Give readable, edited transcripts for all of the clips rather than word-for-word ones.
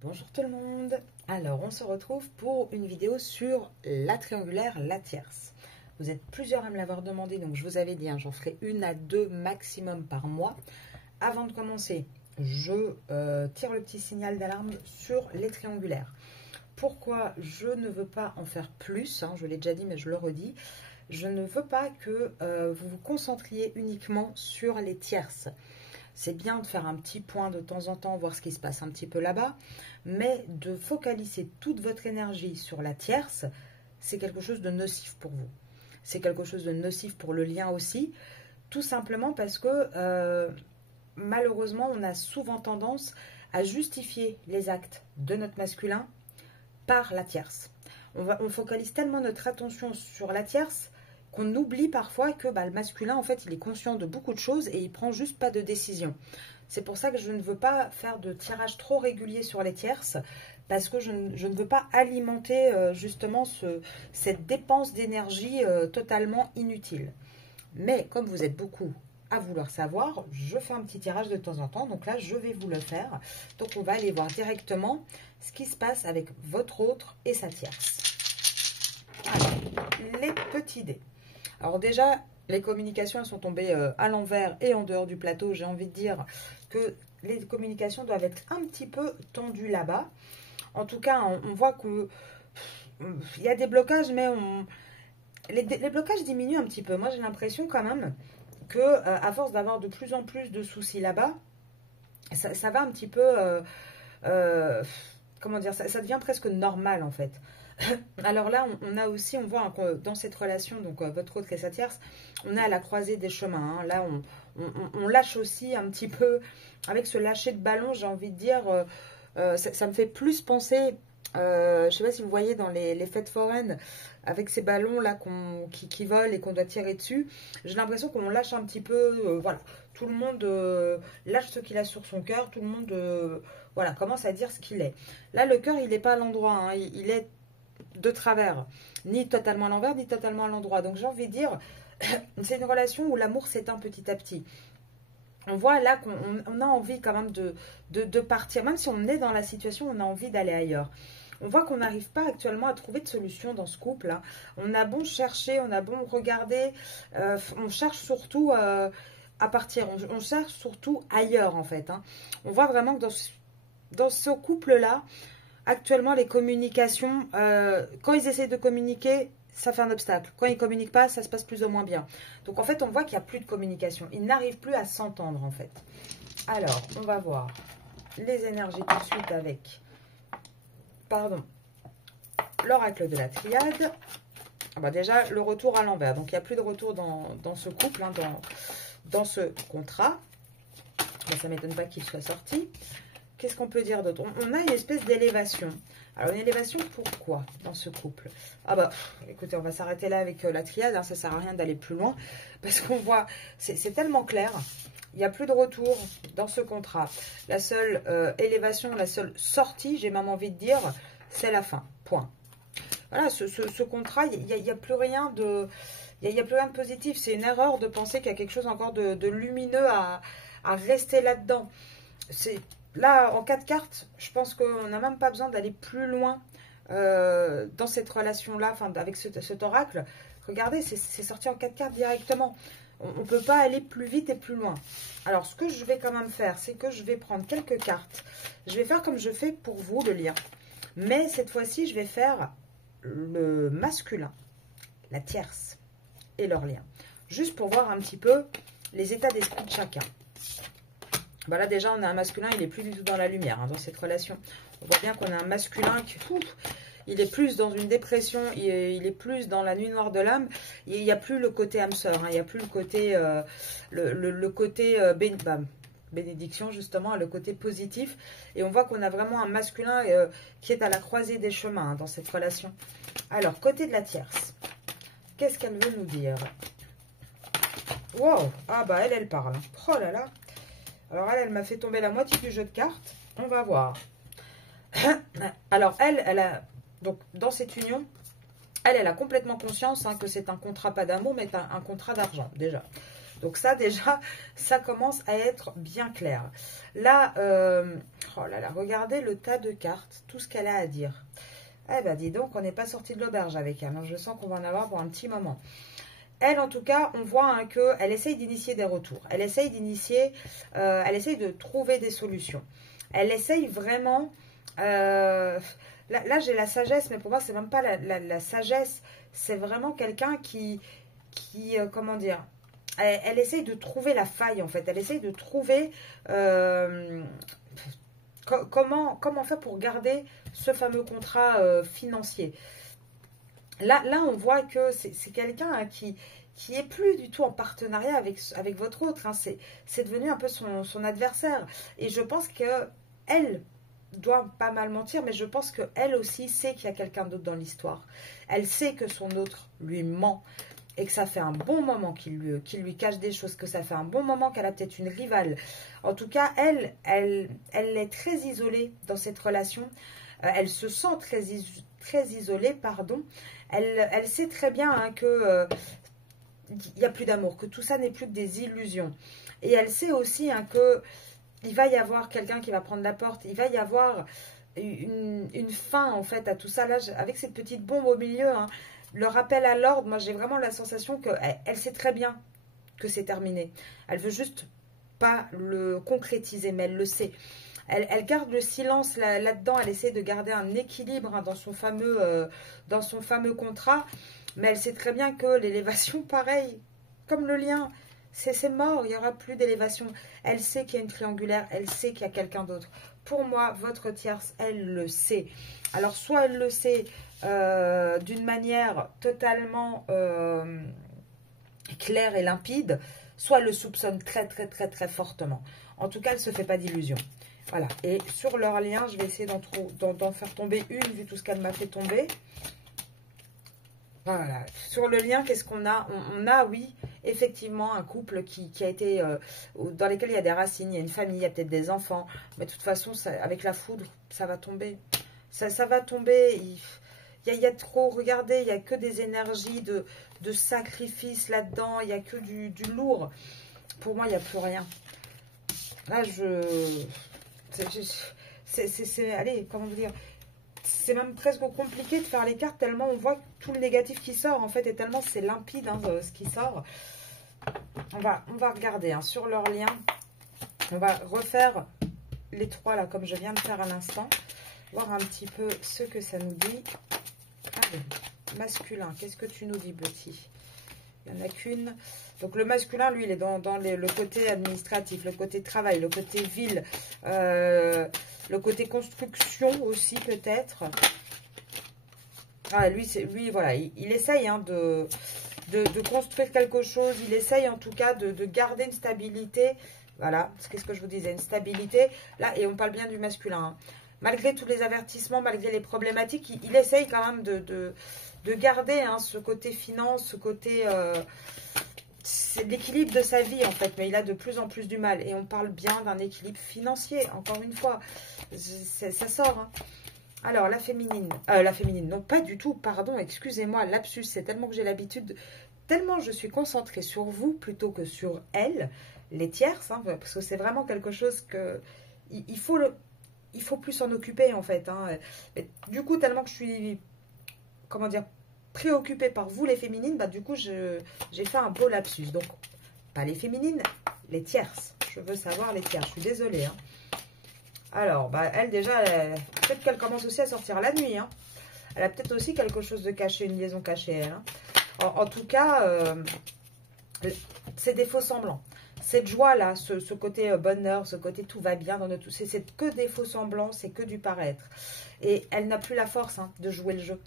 Bonjour tout le monde. Alors on se retrouve pour une vidéo sur la triangulaire, la tierce. Vous êtes plusieurs à me l'avoir demandé, donc je vous avais dit, j'en ferai 1 à 2 maximum par mois. Avant de commencer, je tire le petit signal d'alarme sur les triangulaires. Pourquoi je ne veux pas en faire plus, je l'ai déjà dit mais je le redis. Je ne veux pas que vous vous concentriez uniquement sur les tierces. C'est bien de faire un petit point de temps en temps, voir ce qui se passe un petit peu là-bas, mais de focaliser toute votre énergie sur la tierce, c'est quelque chose de nocif pour vous. C'est quelque chose de nocif pour le lien aussi, tout simplement parce que malheureusement, on a souvent tendance à justifier les actes de notre masculin par la tierce. On focalise tellement notre attention sur la tierce qu'on oublie parfois que le masculin, en fait, il est conscient de beaucoup de choses et il prend juste pas de décision. C'est pour ça que je ne veux pas faire de tirage trop régulier sur les tierces, parce que je ne veux pas alimenter justement cette dépense d'énergie totalement inutile. Mais comme vous êtes beaucoup à vouloir savoir, je fais un petit tirage de temps en temps, donc là je vais vous le faire. Donc on va aller voir directement ce qui se passe avec votre autre et sa tierce. Alors, les petits dés. Alors déjà, les communications elles sont tombées à l'envers et en dehors du plateau. J'ai envie de dire que les communications doivent être un petit peu tendues là-bas. En tout cas, on voit qu'il y a des blocages, mais les blocages diminuent un petit peu. Moi, j'ai l'impression quand même que à force d'avoir de plus en plus de soucis là-bas, ça va un petit peu... comment dire, ça devient presque normal en fait. Alors là, on a aussi, on voit dans cette relation, donc votre autre et sa tierce, on est à la croisée des chemins. Là, on lâche aussi un petit peu, avec ce lâcher de ballon, j'ai envie de dire, ça me fait plus penser, je ne sais pas si vous voyez dans les fêtes foraines, avec ces ballons là qui volent et qu'on doit tirer dessus, j'ai l'impression qu'on lâche un petit peu, voilà, tout le monde lâche ce qu'il a sur son cœur, tout le monde voilà, commence à dire ce qu'il est. Là, le cœur, il n'est pas à l'endroit, il est de travers, ni totalement à l'envers, ni totalement à l'endroit. Donc j'ai envie de dire, c'est une relation où l'amour s'éteint petit à petit. On voit là qu'on a envie quand même de partir, même si on est dans la situation, on a envie d'aller ailleurs. On voit qu'on n'arrive pas actuellement à trouver de solution dans ce couple. On a bon chercher, on a bon regarder, on cherche surtout à partir, on cherche surtout ailleurs en fait. On voit vraiment que dans ce couple-là, actuellement, les communications, quand ils essaient de communiquer, ça fait un obstacle. Quand ils ne communiquent pas, ça se passe plus ou moins bien. Donc, en fait, on voit qu'il n'y a plus de communication. Ils n'arrivent plus à s'entendre, en fait. Alors, on va voir les énergies tout de suite avec, l'oracle de la triade. Déjà, le retour à l'envers. Donc, il n'y a plus de retour dans ce couple, dans ce contrat. Ça ne m'étonne pas qu'il soit sorti. Qu'est-ce qu'on peut dire d'autre? On a une espèce d'élévation. Alors, une élévation, pourquoi dans ce couple? Écoutez, on va s'arrêter là avec la triade. Ça ne sert à rien d'aller plus loin. Parce qu'on voit, c'est tellement clair. Il n'y a plus de retour dans ce contrat. La seule élévation, la seule sortie, j'ai même envie de dire, c'est la fin. Point. Voilà, ce contrat, il n'y a plus rien de... Il n'y a plus rien de positif. C'est une erreur de penser qu'il y a quelque chose encore de lumineux à rester là-dedans. Là, en 4 cartes, je pense qu'on n'a même pas besoin d'aller plus loin dans cette relation-là, avec cet oracle. Regardez, c'est sorti en 4 cartes directement. On ne peut pas aller plus vite et plus loin. Alors, ce que je vais quand même faire, c'est que je vais prendre quelques cartes. Je vais faire comme je fais pour vous, le lien. Mais cette fois-ci, je vais faire le masculin, la tierce et leur lien. Juste pour voir un petit peu les états d'esprit de chacun. Là, déjà, on a un masculin, il n'est plus du tout dans la lumière dans cette relation. On voit bien qu'on a un masculin qui, il est plus dans une dépression, il est plus dans la nuit noire de l'âme. Il n'y a plus le côté âme sœur, il n'y a plus le côté, bénédiction, justement, le côté positif. Et on voit qu'on a vraiment un masculin qui est à la croisée des chemins dans cette relation. Alors, côté de la tierce, qu'est-ce qu'elle veut nous dire? Wow! Elle parle. Oh là là! Alors, elle m'a fait tomber la moitié du jeu de cartes. On va voir. Alors, elle a... Donc, dans cette union, elle a complètement conscience que c'est un contrat pas d'amour, mais un contrat d'argent, déjà. Donc ça déjà, ça commence à être bien clair. Là, oh là là, regardez le tas de cartes, tout ce qu'elle a à dire. Eh ben dis donc, on n'est pas sorti de l'auberge avec elle. Hein. Je sens qu'on va en avoir pour un petit moment. Elle, en tout cas, on voit hein, qu'elle essaye d'initier des retours. Elle essaye d'initier, elle essaye de trouver des solutions. Elle essaye vraiment... là j'ai la sagesse, mais pour moi, c'est même pas la sagesse. C'est vraiment quelqu'un qui comment dire... Elle essaye de trouver la faille, en fait. Elle essaye de trouver... comment faire pour garder ce fameux contrat financier. Là, on voit que c'est quelqu'un hein, qui est plus du tout en partenariat avec votre autre. Hein. C'est devenu un peu son adversaire. Et je pense qu'elle doit pas mal mentir, mais je pense qu'elle aussi sait qu'il y a quelqu'un d'autre dans l'histoire. Elle sait que son autre lui ment et que ça fait un bon moment qu'il lui cache des choses, que ça fait un bon moment qu'elle a peut-être une rivale. En tout cas, elle est très isolée dans cette relation. Elle se sent très isolée, pardon. Elle sait très bien hein, que il n'y a plus d'amour, que tout ça n'est plus que des illusions. Et elle sait aussi hein, que il va y avoir quelqu'un qui va prendre la porte, il va y avoir une fin en fait à tout ça. Là, avec cette petite bombe au milieu, hein, le rappel à l'ordre, moi j'ai vraiment la sensation qu'elle sait très bien que c'est terminé. Elle veut juste pas le concrétiser, mais elle le sait. Elle garde le silence là-dedans, elle essaie de garder un équilibre hein, dans son fameux contrat, mais elle sait très bien que l'élévation, pareil, comme le lien, c'est mort, il n'y aura plus d'élévation. Elle sait qu'il y a une triangulaire, elle sait qu'il y a quelqu'un d'autre. Pour moi, votre tierce, elle le sait. Alors, soit elle le sait d'une manière totalement claire et limpide, soit elle le soupçonne très fortement. En tout cas, elle ne se fait pas d'illusions. Voilà, et sur leur lien, je vais essayer d'en faire tomber une, vu tout ce qu'elle m'a fait tomber. Voilà, sur le lien, qu'est-ce qu'on a? On a, oui, effectivement, un couple qui a été, dans lequel il y a des racines, il y a une famille, il y a peut-être des enfants. Mais de toute façon, avec la foudre, ça va tomber. Ça va tomber. Il y a trop, regardez, il n'y a que des énergies de sacrifice là-dedans. Il n'y a que du lourd. Pour moi, il n'y a plus rien. Là, allez, comment vous dire, c'est même presque compliqué de faire les cartes tellement on voit tout le négatif qui sort en fait et tellement c'est limpide hein, ce qui sort. On va regarder hein, sur leur lien. On va refaire les trois là comme je viens de faire à l'instant. Voir un petit peu ce que ça nous dit. Allez, masculin, qu'est-ce que tu nous dis, Betty? Il n'y en a qu'une. Donc le masculin, lui, il est dans le côté administratif, le côté travail, le côté ville, le côté construction aussi peut-être. Ah, lui, voilà, il essaye hein, de construire quelque chose. Il essaye en tout cas de garder une stabilité. Voilà, qu'est-ce que je vous disais, une stabilité. Là, et on parle bien du masculin. Hein. Malgré tous les avertissements, malgré les problématiques, il essaye quand même de garder hein, ce côté finance, ce côté... c'est l'équilibre de sa vie en fait, mais il a de plus en plus du mal. Et on parle bien d'un équilibre financier, encore une fois. Ça sort. Hein. Alors, la féminine, non pas du tout, pardon, excusez-moi, lapsus, c'est tellement que j'ai l'habitude, tellement je suis concentrée sur vous plutôt que sur elle, les tierces, hein, parce que c'est vraiment quelque chose que... Il faut plus s'en occuper en fait. Hein. Mais, du coup, tellement que je suis, comment dire, préoccupée par vous les féminines, bah du coup j'ai fait un beau lapsus. Donc pas les féminines, les tierces. Je veux savoir les tierces, je suis désolée. Hein. Alors, bah elle déjà, peut-être qu'elle commence aussi à sortir la nuit. Hein. Elle a peut-être aussi quelque chose de caché, une liaison cachée elle. Hein. En tout cas, c'est des faux semblants. Cette joie-là, ce côté bonheur, ce côté tout va bien dans notre... C'est que des faux semblants, c'est que du paraître. Et elle n'a plus la force hein, de jouer le jeu.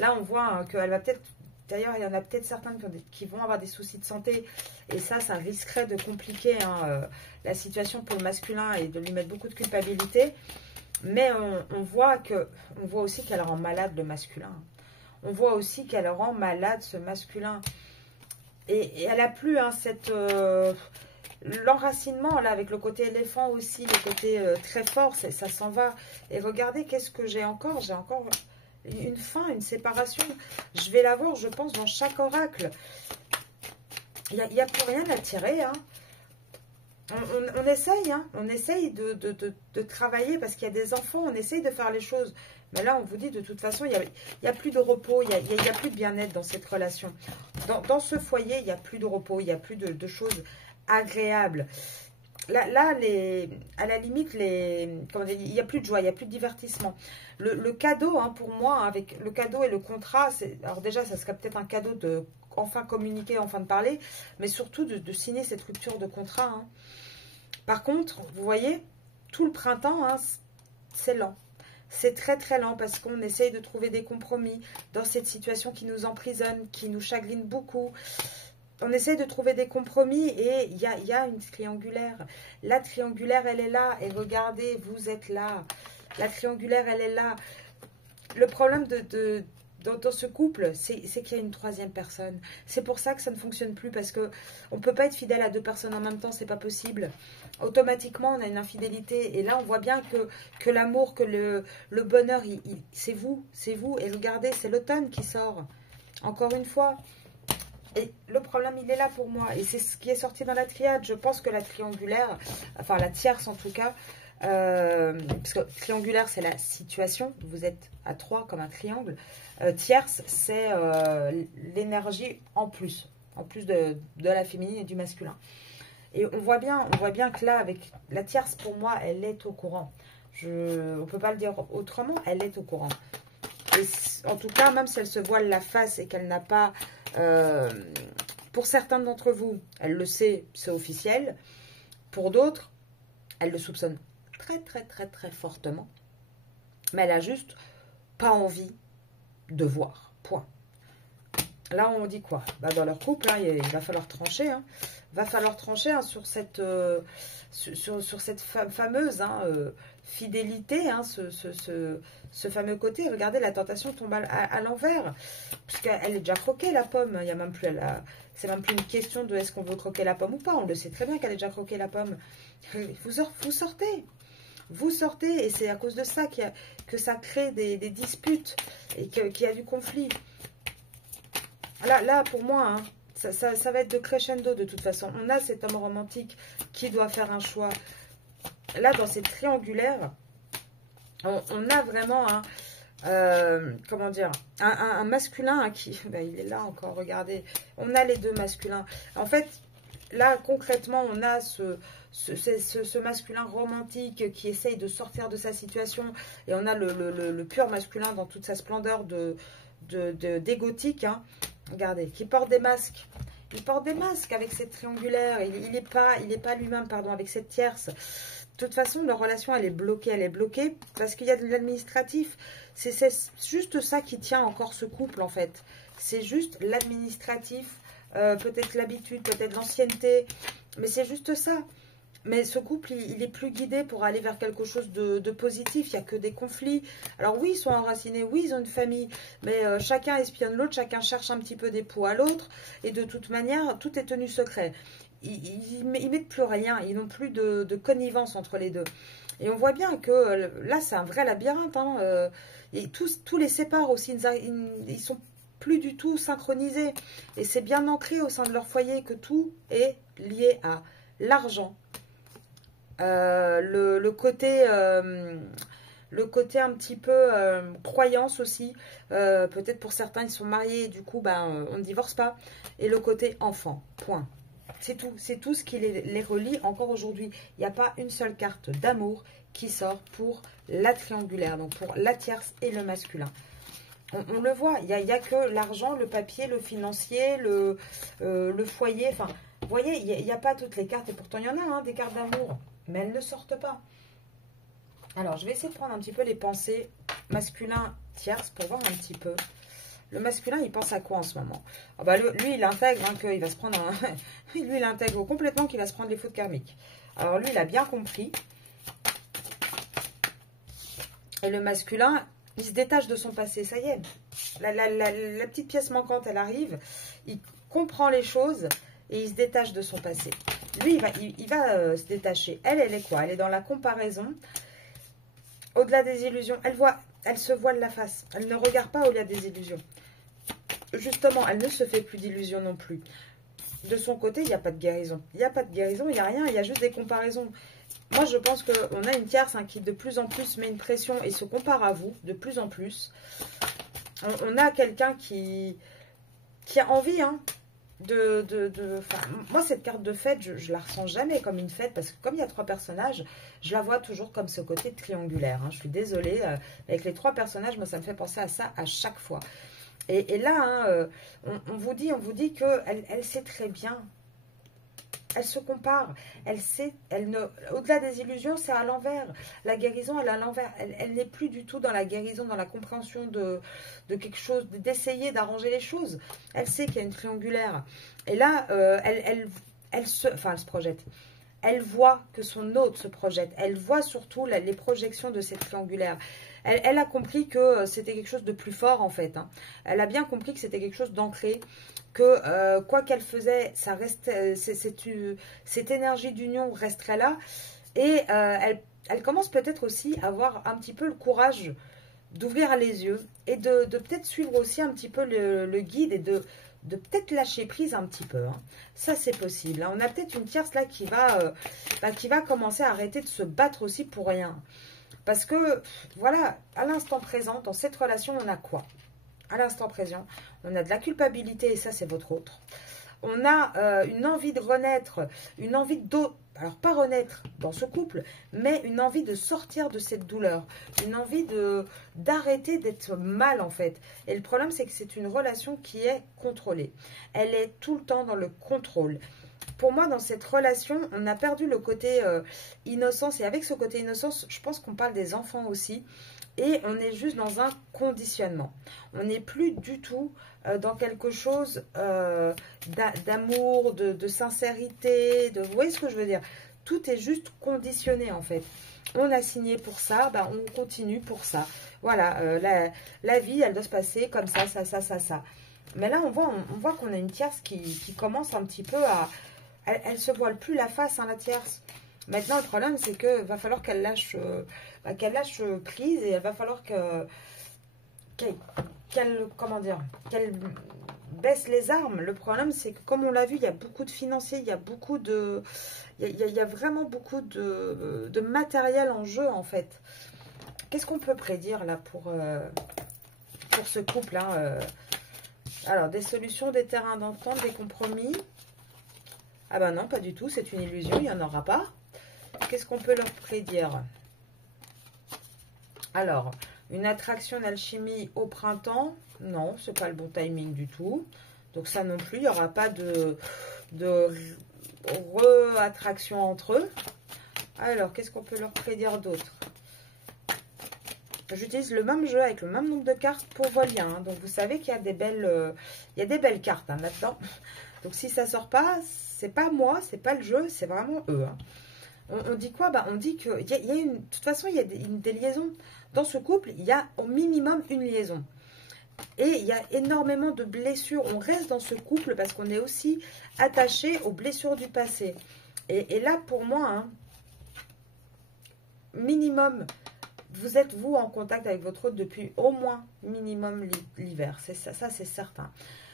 Là, on voit hein, qu'elle va peut-être... D'ailleurs, il y en a peut-être certaines qui vont avoir des soucis de santé. Et ça risquerait de compliquer hein, la situation pour le masculin et de lui mettre beaucoup de culpabilité. Mais on voit aussi qu'elle rend malade le masculin. On voit aussi qu'elle rend malade ce masculin. Et elle n'a plus hein, cette... l'enracinement, là, avec le côté éléphant aussi, le côté très fort, ça s'en va. Et regardez, qu'est-ce que j'ai encore? J'ai encore une fin, une séparation. Je vais l'avoir, je pense, dans chaque oracle. Il n'y a plus rien à tirer, hein. On essaye de travailler parce qu'il y a des enfants, on essaye de faire les choses. Mais là, on vous dit de toute façon, il y a plus de repos, il y a plus de bien-être dans cette relation. Dans ce foyer, il n'y a plus de repos, il n'y a plus de choses agréables. Là à la limite, il n'y a plus de joie, il n'y a plus de divertissement. Le cadeau, hein, pour moi, avec le cadeau et le contrat, alors déjà, ça serait peut-être un cadeau de enfin communiquer, enfin de parler, mais surtout de signer cette rupture de contrat. Hein. Par contre, vous voyez, tout le printemps, hein, c'est lent. C'est très très lent parce qu'on essaye de trouver des compromis dans cette situation qui nous emprisonne, qui nous chagrine beaucoup. On essaye de trouver des compromis et il y a une triangulaire. La triangulaire, elle est là. Et regardez, vous êtes là. La triangulaire, elle est là. Le problème dans ce couple, c'est qu'il y a une troisième personne. C'est pour ça que ça ne fonctionne plus, parce qu'on ne peut pas être fidèle à deux personnes en même temps, c'est pas possible. Automatiquement, on a une infidélité. Et là, on voit bien que l'amour, que le bonheur, c'est vous, c'est vous. Et regardez, c'est l'automne qui sort. Encore une fois. Et le problème, il est là pour moi. Et c'est ce qui est sorti dans la triade. Je pense que la triangulaire, enfin la tierce en tout cas, parce que triangulaire, c'est la situation. Vous êtes à 3 comme un triangle. Tierce, c'est l'énergie en plus de la féminine et du masculin. Et on voit bien que là, avec la tierce, pour moi, elle est au courant. On ne peut pas le dire autrement, elle est au courant. Et en tout cas, même si elle se voile la face et qu'elle n'a pas... pour certains d'entre vous, elle le sait, c'est officiel. Pour d'autres, elle le soupçonne très, très, très, très fortement. Mais elle a juste pas envie de voir. Point. Là, on dit quoi? Bah, dans leur couple, hein, il va falloir trancher. Hein. Va falloir trancher, hein, sur cette, sur cette fameuse fidélité, hein, ce fameux côté. Regardez, la tentation tombe à l'envers. Puisqu'elle est déjà croquée, la pomme. Il y a même plus, c'est même plus une question de est-ce qu'on veut croquer la pomme ou pas. On le sait très bien qu'elle est déjà croquée, la pomme. Vous sortez. Vous sortez. Et c'est à cause de ça que ça crée des disputes et qu'il y a du conflit. Là, pour moi, hein, ça va être de crescendo de toute façon. On a cet homme romantique qui doit faire un choix. Là, dans cette triangulaire, on a vraiment comment dire, un masculin hein, qui... Ben, il est là encore, regardez. On a les deux masculins. En fait, là, concrètement, on a ce masculin romantique qui essaye de sortir de sa situation. Et on a le pur masculin dans toute sa splendeur d'égotique, hein. Regardez, qui porte des masques. Il porte des masques avec cette triangulaire. Il n'est pas lui-même, pardon, avec cette tierce. De toute façon, leur relation, elle est bloquée parce qu'il y a de l'administratif. C'est juste ça qui tient encore ce couple, en fait. C'est juste l'administratif, peut-être l'habitude, peut-être l'ancienneté. Mais c'est juste ça. Mais ce couple, il est plus guidé pour aller vers quelque chose de positif. Il n'y a que des conflits. Alors oui, ils sont enracinés, oui, ils ont une famille. Mais chacun espionne l'autre, chacun cherche un petit peu d'époux à l'autre. Et de toute manière, tout est tenu secret. Ils mettent plus rien. Ils n'ont plus de connivence entre les deux. Et on voit bien que là, c'est un vrai labyrinthe. Hein, et tous les séparent aussi. Ils sont plus du tout synchronisés. Et c'est bien ancré au sein de leur foyer que tout est lié à l'argent. Le côté un petit peu croyance aussi. Peut-être pour certains, ils sont mariés et du coup, ben, on ne divorce pas. Et le côté enfant, point. C'est tout ce qui les relie encore aujourd'hui. Il n'y a pas une seule carte d'amour qui sort pour la triangulaire, donc pour la tierce et le masculin. On le voit, il n'y a que l'argent, le papier, le financier, le foyer. Enfin, vous voyez, il n'y a pas toutes les cartes. Et pourtant, il y en a hein, des cartes d'amour. Mais elles ne sortent pas. Alors, je vais essayer de prendre un petit peu les pensées masculin tierce pour voir un petit peu. Le masculin, il pense à quoi en ce moment? Ah bah, lui, il intègre hein, qu'il va se prendre un... lui, il intègre complètement qu'il va se prendre les fautes karmiques. Alors, lui, il a bien compris. Et le masculin, il se détache de son passé. Ça y est. La petite pièce manquante, elle arrive. Il comprend les choses et il se détache de son passé. Lui, il va se détacher. Elle est quoi? Elle est dans la comparaison. Au-delà des illusions. Elle se voile la face. Elle ne regarde pas au-delà des illusions. Justement, elle ne se fait plus d'illusions non plus. de son côté, il n'y a pas de guérison. Il n'y a pas de guérison, il n'y a rien, il y a juste des comparaisons. Moi, je pense qu'on a une tierce hein, qui de plus en plus met une pression et se compare à vous, de plus en plus. On a quelqu'un qui a envie hein, moi, cette carte de fête, je la ressens jamais comme une fête, parce que comme il y a 3 personnages, je la vois toujours comme ce côté triangulaire. Hein. Je suis désolée, avec les 3 personnages, moi, ça me fait penser à ça à chaque fois. Et là, hein, on vous dit qu'elle elle sait très bien. Elle se compare. Elle sait, au-delà des illusions, c'est à l'envers. La guérison, elle est à l'envers. Elle n'est plus du tout dans la guérison, dans la compréhension de quelque chose, d'essayer d'arranger les choses. Elle sait qu'il y a une triangulaire. Et là, elle se projette. Elle voit que son hôte se projette. Elle voit surtout les projections de cette triangulaire. Elle a compris que c'était quelque chose de plus fort, en fait. Hein. Elle a bien compris que c'était quelque chose d'ancré. Que quoi qu'elle faisait, ça restait, cette énergie d'union resterait là. Et elle commence peut-être aussi à avoir un petit peu le courage d'ouvrir les yeux et de peut-être suivre aussi un petit peu le guide et de peut-être lâcher prise un petit peu. Hein. Ça, c'est possible. Hein. On a peut-être une tierce là qui va commencer à arrêter de se battre aussi pour rien. Parce que, voilà, à l'instant présent, dans cette relation, on a quoi? À l'instant présent, on a de la culpabilité, et ça, c'est votre autre. On a une envie de renaître, une envie alors pas renaître dans ce couple, mais une envie de sortir de cette douleur, une envie d'arrêter d'être mal, en fait. Et le problème, c'est que c'est une relation qui est contrôlée. Elle est tout le temps dans le contrôle. Pour moi, dans cette relation, on a perdu le côté innocence. Et avec ce côté innocence, je pense qu'on parle des enfants aussi. Et on est juste dans un conditionnement. On n'est plus du tout dans quelque chose d'amour, de sincérité. Vous voyez ce que je veux dire? Tout est juste conditionné, en fait. On a signé pour ça, ben on continue pour ça. Voilà, la vie, elle doit se passer comme ça, ça. Mais là, on voit qu'on a une tierce qui commence un petit peu à... Elle se voile plus la face, hein, la tierce. Maintenant, le problème, c'est que va falloir qu'elle lâche prise et il va falloir qu'elle baisse les armes. Le problème, c'est que comme on l'a vu, il y a beaucoup de financiers, il y a vraiment beaucoup de matériel en jeu, en fait. Qu'est-ce qu'on peut prédire là pour ce couple hein, Alors, des solutions, des terrains d'entente, des compromis. Ah ben non, pas du tout, c'est une illusion, il n'y en aura pas. Qu'est-ce qu'on peut leur prédire? Alors, une attraction d'alchimie au printemps? Non, c'est pas le bon timing du tout. Donc ça non plus, il n'y aura pas de re-attraction entre eux. Alors, qu'est-ce qu'on peut leur prédire d'autre? J'utilise le même jeu avec le même nombre de cartes pour vos liens. Hein. Donc vous savez qu'il y a des belles cartes hein, là-dedans. Donc si ça sort pas, c'est pas moi, c'est pas le jeu, c'est vraiment eux. Hein. On dit quoi? On dit que de toute façon, il y a des liaisons. Dans ce couple, il y a au minimum une liaison. Et il y a énormément de blessures. On reste dans ce couple parce qu'on est aussi attaché aux blessures du passé. Et là, pour moi, hein, minimum, vous êtes, vous, en contact avec votre autre depuis au moins minimum l'hiver. Ça c'est certain.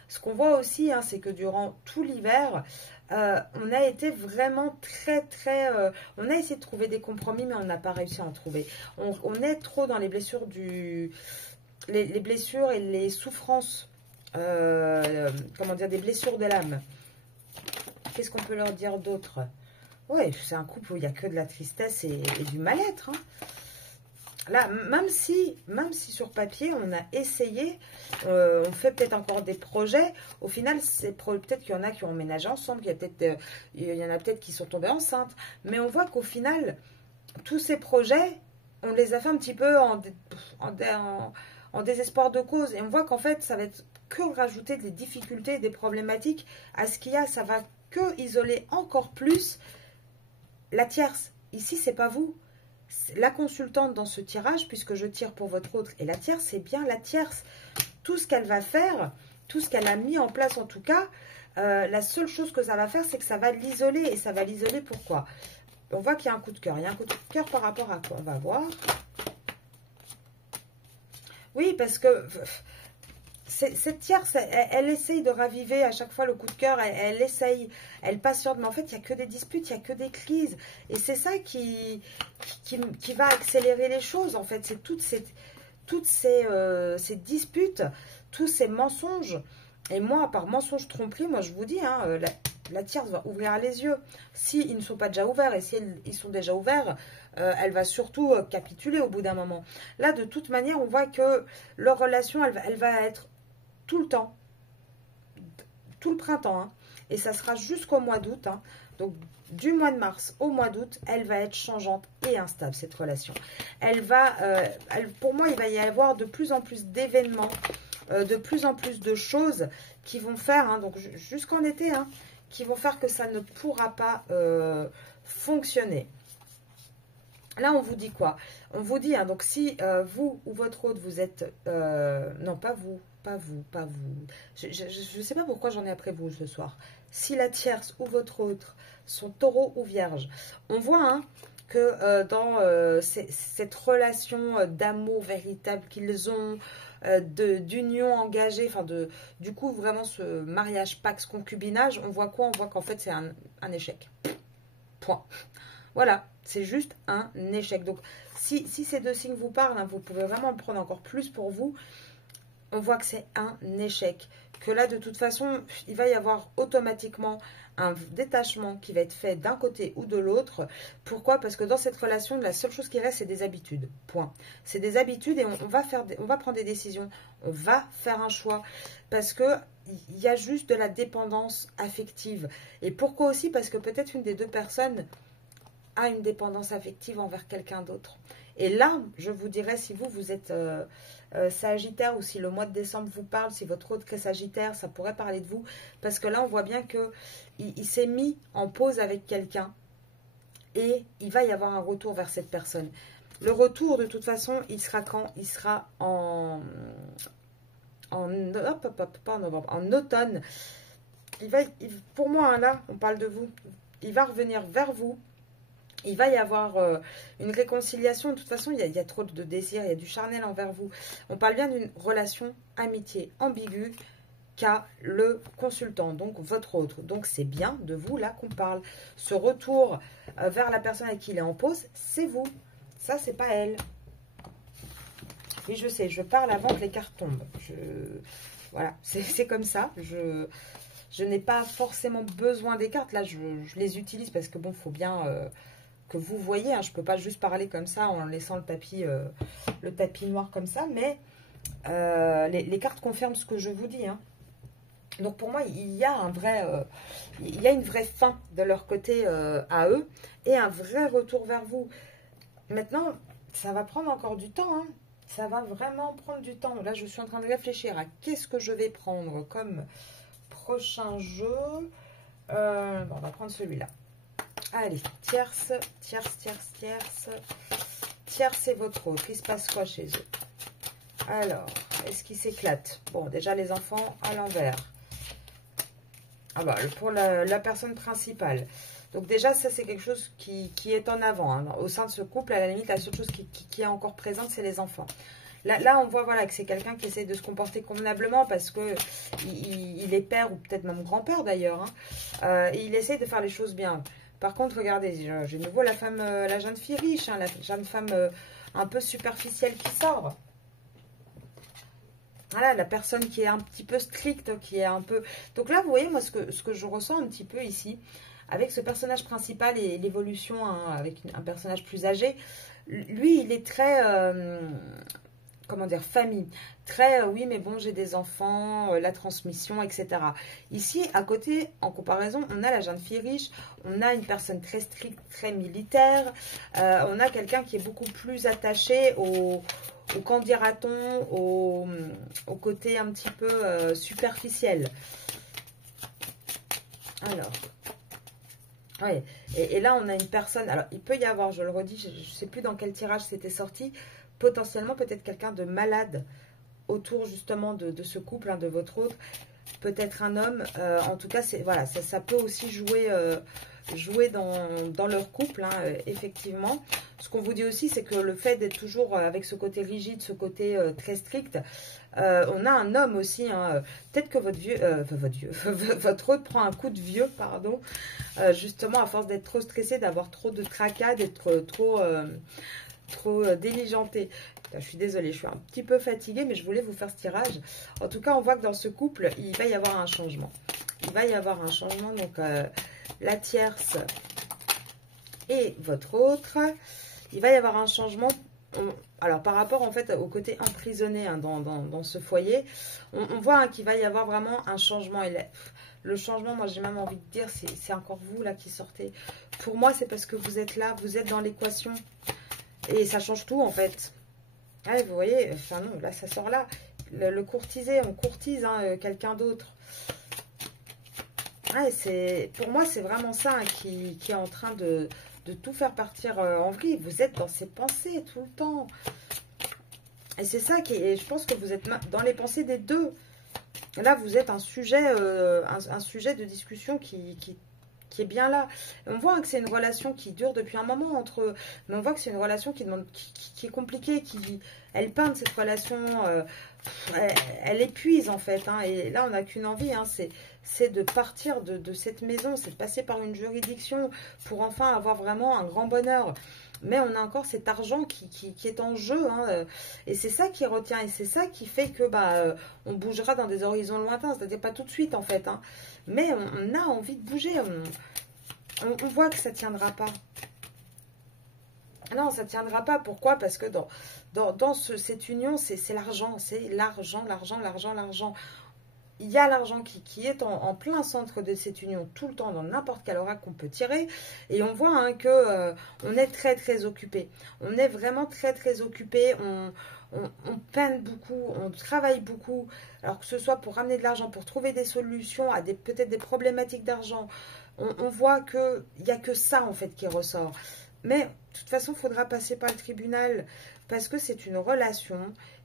Ce qu'on voit aussi, hein, c'est que durant tout l'hiver, on a été vraiment on a essayé de trouver des compromis, mais on n'a pas réussi à en trouver. On est trop dans les blessures les blessures et les souffrances, des blessures de l'âme. Qu'est-ce qu'on peut leur dire d'autre? Ouais, c'est un couple où il n'y a que de la tristesse et du mal-être. Hein. Là, même si sur papier, on a essayé, on fait peut-être encore des projets, au final, peut-être qu'il y en a qui ont emménagé ensemble, il y en a peut-être qui sont tombés enceintes, mais on voit qu'au final, tous ces projets, on les a fait un petit peu en désespoir de cause, et on voit qu'en fait, ça va être que rajouter des difficultés, des problématiques à ce qu'il y a, ça va que isoler encore plus la tierce. Ici, c'est pas vous. La consultante dans ce tirage, puisque je tire pour votre autre, et la tierce, c'est bien la tierce. Tout ce qu'elle va faire, tout ce qu'elle a mis en place en tout cas, la seule chose que ça va faire, c'est que ça va l'isoler. Et ça va l'isoler pourquoi? On voit qu'il y a un coup de cœur. Il y a un coup de cœur par rapport à quoi? On va voir. Oui, parce que cette tierce, elle essaye de raviver à chaque fois le coup de cœur, elle essaye, elle patiente, mais en fait, il n'y a que des disputes, il n'y a que des crises. Et c'est ça qui va accélérer les choses, en fait. C'est toutes ces disputes, tous ces mensonges. Et moi, par mensonge tromperie, moi, je vous dis, hein, la tierce va ouvrir les yeux. S'ils ne sont pas déjà ouverts, et si ils sont déjà ouverts, elle va surtout capituler au bout d'un moment. Là, de toute manière, on voit que leur relation, elle va être tout le temps, tout le printemps, hein, et ça sera jusqu'au mois d'août, hein. Donc du mois de mars au mois d'août, elle va être changeante et instable, cette relation. Pour moi, il va y avoir de plus en plus d'événements, de plus en plus de choses qui vont faire, hein, donc jusqu'en été, hein, qui vont faire que ça ne pourra pas fonctionner. Là, on vous dit quoi? On vous dit, hein, donc si vous ou votre autre, vous êtes... non, pas vous. Je ne sais pas pourquoi j'en ai après vous ce soir. Si la tierce ou votre autre sont taureau ou vierge, on voit, hein, que dans cette relation d'amour véritable qu'ils ont, d'union engagée, enfin du coup vraiment ce mariage, pax, concubinage, on voit quoi? On voit qu'en fait c'est un échec. Point. Voilà, c'est juste un échec. Donc si ces deux signes vous parlent, hein, vous pouvez vraiment le prendre encore plus pour vous. On voit que c'est un échec. Que là, de toute façon, il va y avoir automatiquement un détachement qui va être fait d'un côté ou de l'autre. Pourquoi? Parce que dans cette relation, la seule chose qui reste, c'est des habitudes. Point. C'est des habitudes et on va prendre des décisions. On va faire un choix. Parce que il y a juste de la dépendance affective. Et pourquoi aussi? Parce que peut-être une des deux personnes a une dépendance affective envers quelqu'un d'autre. Et là, je vous dirais, si vous êtes Sagittaire, ou si le mois de décembre vous parle, si votre autre est Sagittaire, ça pourrait parler de vous. Parce que là, on voit bien qu'il s'est mis en pause avec quelqu'un. Et il va y avoir un retour vers cette personne. Le retour, de toute façon, il sera quand? Il sera en automne. Pour moi, hein, là, on parle de vous. Il va revenir vers vous. Il va y avoir une réconciliation. De toute façon, il y a trop de désir, il y a du charnel envers vous. On parle bien d'une relation amitié ambiguë qu'a le consultant, donc votre autre. Donc, c'est bien de vous là qu'on parle. Ce retour vers la personne avec qui il est en pause, c'est vous. Ça, c'est pas elle. Oui, je sais, je parle avant que les cartes tombent. Voilà, c'est comme ça. Je n'ai pas forcément besoin des cartes. Là, je les utilise parce que, bon, il faut bien... que vous voyez, hein, je ne peux pas juste parler comme ça en laissant le tapis noir comme ça, mais les cartes confirment ce que je vous dis, hein. Donc pour moi, il y a une vraie fin de leur côté à eux et un vrai retour vers vous. Maintenant, ça va prendre encore du temps, hein. Ça va vraiment prendre du temps. Là, je suis en train de réfléchir à qu'est-ce que je vais prendre comme prochain jeu. Bon, on va prendre celui-là. Allez, tierce, c'est votre autre. Il se passe quoi chez eux? Alors, est-ce qu'ils s'éclatent? Bon, déjà les enfants à l'envers. Ah bah, pour la personne principale. Donc déjà, ça c'est quelque chose qui est en avant, hein. Au sein de ce couple, à la limite, la seule chose qui est encore présente, c'est les enfants. Là, on voit voilà, que c'est quelqu'un qui essaie de se comporter convenablement parce que il est père ou peut-être même grand-père d'ailleurs, hein. Et il essaie de faire les choses bien. Par contre, regardez, j'ai de nouveau la jeune fille riche, hein, la jeune femme un peu superficielle qui sort. Voilà, la personne qui est un petit peu stricte, qui est un peu... Donc là, vous voyez, moi, ce que je ressens un petit peu ici, avec ce personnage principal et l'évolution, hein, avec un personnage plus âgé, lui, il est très... comment dire, famille. Très, oui, mais bon, j'ai des enfants, la transmission, etc. Ici, à côté, en comparaison, on a la jeune fille riche, on a une personne très stricte, très militaire, on a quelqu'un qui est beaucoup plus attaché au qu'en dira-t-on, au côté un petit peu superficiel. Alors, oui, et là, on a une personne, alors, il peut y avoir, je le redis, je ne sais plus dans quel tirage c'était sorti, potentiellement peut-être quelqu'un de malade autour justement de ce couple, hein, de votre autre. peut-être un homme. En tout cas, voilà, ça peut aussi jouer dans leur couple, hein, effectivement. Ce qu'on vous dit aussi, c'est que le fait d'être toujours avec ce côté rigide, ce côté très strict, on a un homme aussi, hein, peut-être que votre autre prend un coup de vieux, pardon, justement à force d'être trop stressé, d'avoir trop de tracas, d'être trop diligenté. Je suis désolée, je suis un petit peu fatiguée, mais je voulais vous faire ce tirage. En tout cas, on voit que dans ce couple, il va y avoir un changement. Il va y avoir un changement, donc la tierce et votre autre. Il va y avoir un changement. Alors, par rapport, en fait, au côté emprisonné, hein, dans ce foyer, on voit, hein, qu'il va y avoir vraiment un changement. Le changement, moi, j'ai même envie de dire, c'est encore vous, là, qui sortez. Pour moi, c'est parce que vous êtes là, vous êtes dans l'équation. Et ça change tout, en fait. Ouais, vous voyez, enfin non, là, ça sort là. Le courtiser, on courtise, hein, quelqu'un d'autre. Ouais, pour moi, c'est vraiment ça, hein, qui est en train de tout faire partir en vrille. Vous êtes dans ses pensées tout le temps. Et c'est ça et je pense que vous êtes dans les pensées des deux. Là, vous êtes un sujet de discussion qui est bien là. On voit, hein, que c'est une relation qui dure depuis un moment entre eux. Mais on voit que c'est une relation qui est compliquée, elle peint cette relation, elle épuise en fait, hein, et là on n'a qu'une envie, hein, c'est de partir de cette maison, c'est de passer par une juridiction pour enfin avoir vraiment un grand bonheur. Mais on a encore cet argent qui est en jeu, hein, et c'est ça qui retient, et c'est ça qui fait que on bougera dans des horizons lointains, c'est-à-dire pas tout de suite en fait, hein, mais on a envie de bouger, on voit que ça ne tiendra pas. Non, ça ne tiendra pas. Pourquoi? Parce que dans cette union, c'est l'argent. C'est l'argent, l'argent, l'argent, l'argent. Il y a l'argent qui est en plein centre de cette union tout le temps, dans n'importe quel oracle qu'on peut tirer. Et on voit, hein, que on est très, très occupé. On est vraiment très, très occupé. On peine beaucoup, on travaille beaucoup. Alors que ce soit pour ramener de l'argent, pour trouver des solutions à peut-être des problématiques d'argent. On voit qu'il n'y a que ça, en fait, qui ressort. Mais de toute façon, il faudra passer par le tribunal parce que c'est une relation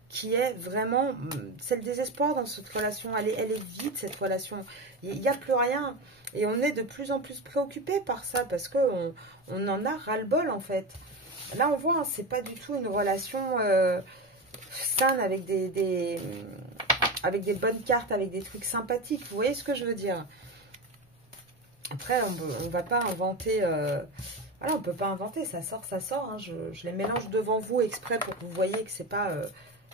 qui est vraiment... C'est le désespoir dans cette relation. Elle est vide, cette relation. Il n'y a plus rien. Et on est de plus en plus préoccupé par ça parce qu'on en a ras-le-bol, en fait. Là, on voit, hein, c'est pas du tout une relation saine avec avec des bonnes cartes, avec des trucs sympathiques. Vous voyez ce que je veux dire? Après, on ne va pas inventer... Voilà, on ne peut pas inventer, ça sort, hein. Je les mélange devant vous exprès pour que vous voyez que c'est pas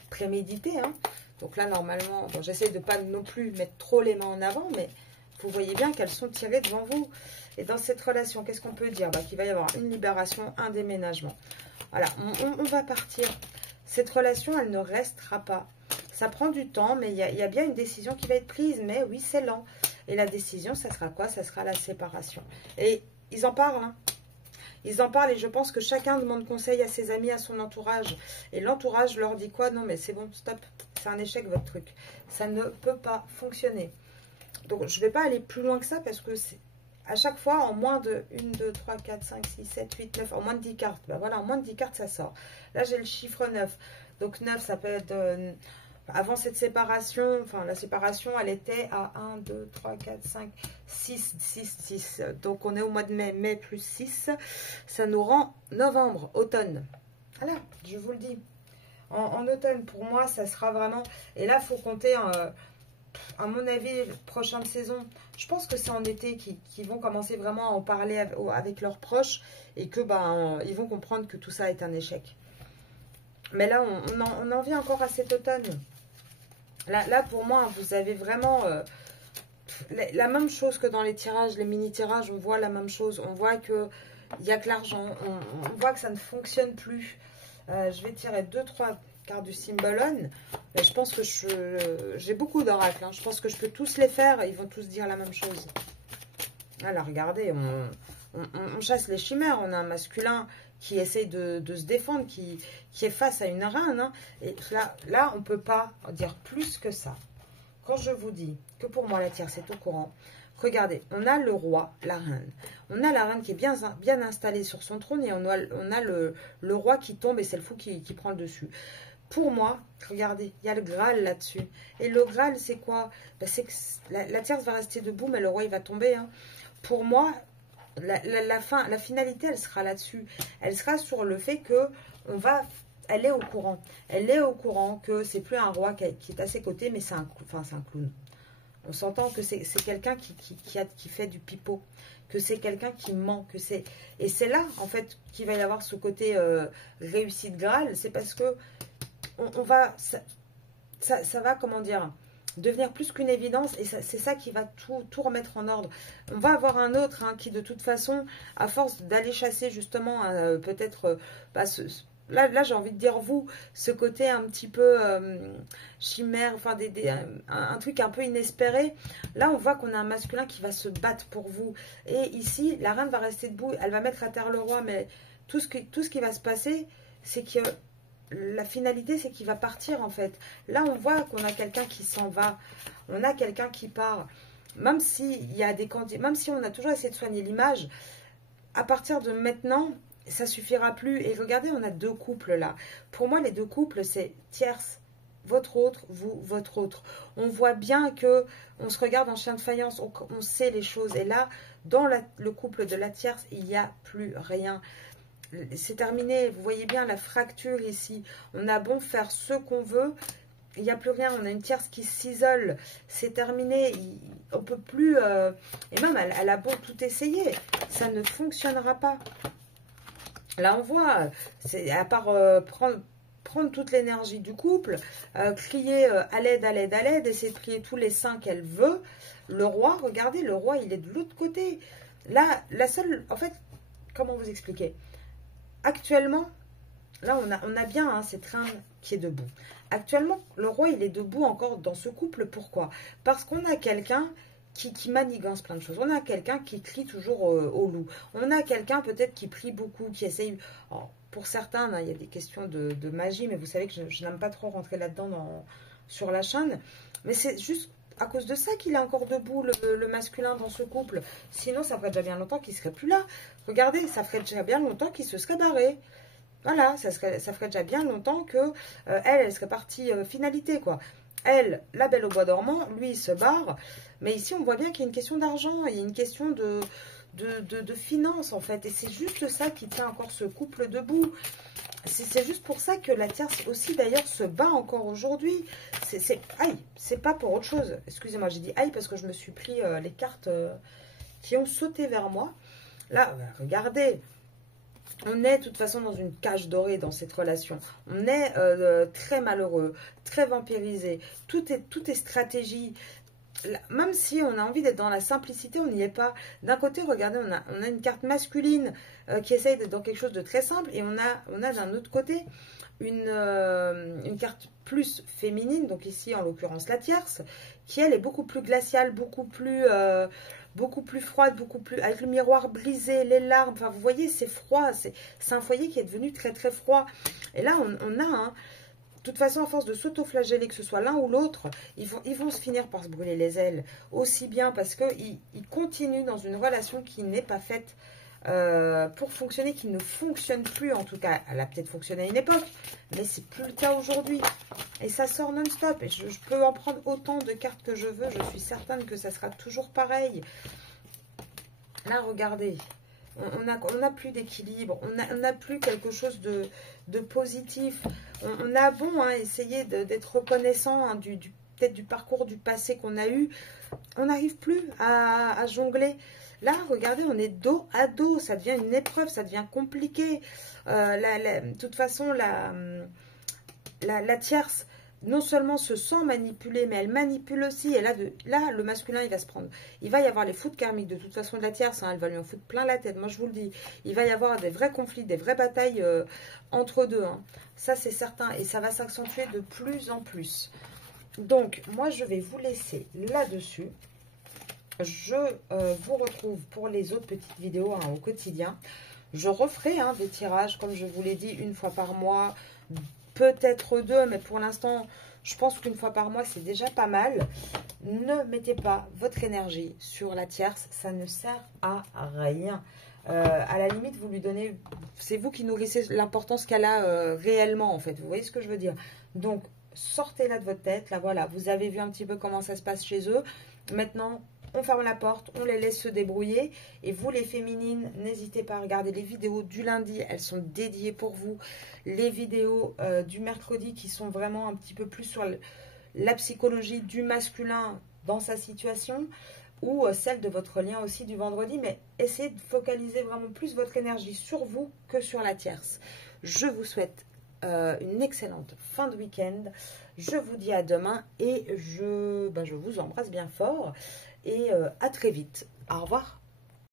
prémédité, hein. Donc là, normalement, bon, j'essaie de pas non plus mettre trop les mains en avant, mais vous voyez bien qu'elles sont tirées devant vous. Et dans cette relation, qu'est-ce qu'on peut dire? Qu'il va y avoir une libération, un déménagement. Voilà, on va partir. Cette relation, elle ne restera pas. Ça prend du temps, mais il y a bien une décision qui va être prise. Mais oui, c'est lent. Et la décision, ça sera quoi? Ça sera la séparation. Et ils en parlent, hein. Ils en parlent et je pense que chacun demande conseil à ses amis, à son entourage. Et l'entourage leur dit quoi? Non, mais c'est bon, stop. C'est un échec, votre truc. Ça ne peut pas fonctionner. Donc, je ne vais pas aller plus loin que ça parce que c'est à chaque fois, en moins de 1, 2, 3, 4, 5, 6, 7, 8, 9, en moins de 10 cartes. Ben voilà, en moins de 10 cartes, ça sort. Là, j'ai le chiffre 9. Donc, 9, ça peut être... avant cette séparation, enfin, la séparation, elle était à 1, 2, 3, 4, 5, 6, 6, 6. Donc, on est au mois de mai. Mai plus 6, ça nous rend novembre, automne. Voilà, je vous le dis. En automne, pour moi, ça sera vraiment... Et là, il faut compter... à mon avis, prochaine saison, je pense que c'est en été qu'ils vont commencer vraiment à en parler avec leurs proches et que ils vont comprendre que tout ça est un échec. Mais là, on en vient encore à cet automne. Là pour moi, vous avez vraiment la même chose que dans les tirages, les mini-tirages, on voit la même chose. On voit qu'il n'y a que l'argent. On voit que ça ne fonctionne plus. Je vais tirer 2-3 cartes du Symbolon. Mais je pense que j'ai beaucoup d'oracles. Hein. Je pense que je peux tous les faire. Ils vont tous dire la même chose. Alors, regardez, on chasse les chimères. On a un masculin qui essaye de se défendre, qui est face à une reine. Hein. Et là, on ne peut pas dire plus que ça. Quand je vous dis que pour moi, la tierce est au courant, regardez, on a le roi, la reine. On a la reine qui est bien installée sur son trône et on a le roi qui tombe et c'est le fou qui prend le dessus. pour moi, regardez, il y a le Graal là-dessus. Et le Graal, c'est quoi? Ben, c'est que la tierce va rester debout, mais le roi, il va tomber. Hein. Pour moi, la finalité, elle sera là-dessus. Elle sera sur le fait que elle est au courant. Elle est au courant que c'est plus un roi qui est à ses côtés, mais c'est un clown. On s'entend que c'est quelqu'un qui fait du pipeau, que c'est quelqu'un qui ment, et c'est là, en fait, qu'il va y avoir ce côté réussite Graal. C'est parce que ça va, comment dire, devenir plus qu'une évidence, et c'est ça qui va tout remettre en ordre. On va avoir un autre qui, de toute façon, à force d'aller chasser, justement, peut-être, là j'ai envie de dire ce côté un petit peu chimère, enfin un truc un peu inespéré. Là, on voit qu'on a un masculin qui va se battre pour vous. Et ici, la reine va rester debout, elle va mettre à terre le roi, mais tout ce qui va se passer, c'est que la finalité, c'est qu'il va partir, en fait. Là, on voit qu'on a quelqu'un qui s'en va. On a quelqu'un qui part. Même s'il y a des candidats, même si on a toujours essayé de soigner l'image, à partir de maintenant, ça suffira plus. Et regardez, on a deux couples là. Pour moi, les deux couples, c'est tierce, votre autre, vous, votre autre. On voit bien que on se regarde en chien de faïence, on sait les choses. Et là, dans le couple de la tierce, il n'y a plus rien. C'est terminé, vous voyez bien la fracture ici. On a bon faire ce qu'on veut, il n'y a plus rien. On a une tierce qui s'isole, c'est terminé. On peut plus, et même elle a beau tout essayer, ça ne fonctionnera pas. Là on voit, à part prendre toute l'énergie du couple, crier à l'aide, à l'aide, à l'aide, essayer de crier tous les saints qu'elle veut. Le roi, regardez, le roi il est de l'autre côté. Là, la seule, en fait, comment vous expliquer? Actuellement, là, on a bien cette reine qui est debout. Actuellement, le roi, il est debout encore dans ce couple. Pourquoi? Parce qu'on a quelqu'un qui manigance plein de choses. On a quelqu'un qui crie toujours au loup. On a quelqu'un peut-être qui prie beaucoup, qui essaye... Alors, pour certains, il y a des questions de magie, mais vous savez que je n'aime pas trop rentrer là-dedans sur la chaîne. Mais c'est juste à cause de ça qu'il est encore debout, le masculin dans ce couple. Sinon, ça ferait déjà bien longtemps qu'il ne serait plus là. Regardez, ça ferait déjà bien longtemps qu'il se serait barré. Voilà, ça ferait déjà bien longtemps que elle serait partie finalité, quoi. Elle, la belle au bois dormant, lui, il se barre. Mais ici, on voit bien qu'il y a une question d'argent, il y a une question de finances, en fait. Et c'est juste ça qui tient encore ce couple debout. C'est juste pour ça que la tierce aussi, d'ailleurs, se bat encore aujourd'hui. Aïe, c'est pas pour autre chose. Excusez-moi, j'ai dit aïe parce que je me suis pris les cartes qui ont sauté vers moi. Là, regardez, on est de toute façon dans une cage dorée dans cette relation. On est très malheureux, très vampirisé. Tout est stratégie. Même si on a envie d'être dans la simplicité, on n'y est pas. D'un côté, regardez, on a une carte masculine qui essaye d'être dans quelque chose de très simple. Et on a d'un autre côté une carte plus féminine, donc ici en l'occurrence la tierce, qui elle est beaucoup plus glaciale, beaucoup plus froide, beaucoup plus avec le miroir brisé, les larmes. Enfin, vous voyez, c'est froid. C'est un foyer qui est devenu très très froid. Et là, on a de toute façon, à force de s'auto-flageller, que ce soit l'un ou l'autre, ils vont se finir par se brûler les ailes. Aussi bien parce qu'ils continuent dans une relation qui n'est pas faite pour fonctionner, qui ne fonctionne plus. En tout cas, elle a peut-être fonctionné à une époque, mais c'est plus le cas aujourd'hui. Et ça sort non-stop. Et je peux en prendre autant de cartes que je veux. Je suis certaine que ça sera toujours pareil. Là, regardez. On n'a plus d'équilibre, on n'a plus quelque chose de positif. On a bon essayer d'être reconnaissant peut-être du parcours du passé qu'on a eu. On n'arrive plus à jongler. Là, regardez, on est dos à dos. Ça devient une épreuve, ça devient compliqué. De toute façon, la tierce, non seulement se sent manipulée, mais elle manipule aussi. Et là, le masculin, il va se prendre. Il va y avoir les foudres karmiques. De toute façon, de la tierce, elle va lui en foutre plein la tête. Moi, je vous le dis. Il va y avoir des vrais conflits, des vraies batailles entre deux. Ça, c'est certain. Et ça va s'accentuer de plus en plus. Donc, moi, je vais vous laisser là-dessus. Je vous retrouve pour les autres petites vidéos au quotidien. Je referai des tirages, comme je vous l'ai dit, une fois par mois. Peut-être deux, mais pour l'instant, je pense qu'une fois par mois, c'est déjà pas mal. Ne mettez pas votre énergie sur la tierce, ça ne sert à rien. À la limite, vous lui donnez, c'est vous qui nourrissez l'importance qu'elle a réellement en fait. Vous voyez ce que je veux dire? Donc, sortez-la de votre tête. Là, voilà, vous avez vu un petit peu comment ça se passe chez eux. Maintenant, on ferme la porte, on les laisse se débrouiller. Et vous, les féminines, n'hésitez pas à regarder les vidéos du lundi. Elles sont dédiées pour vous. Les vidéos du mercredi qui sont vraiment un petit peu plus sur la psychologie du masculin dans sa situation. Ou celle de votre lien aussi du vendredi. Mais essayez de focaliser vraiment plus votre énergie sur vous que sur la tierce. Je vous souhaite une excellente fin de week-end. Je vous dis à demain et je vous embrasse bien fort et à très vite. Au revoir.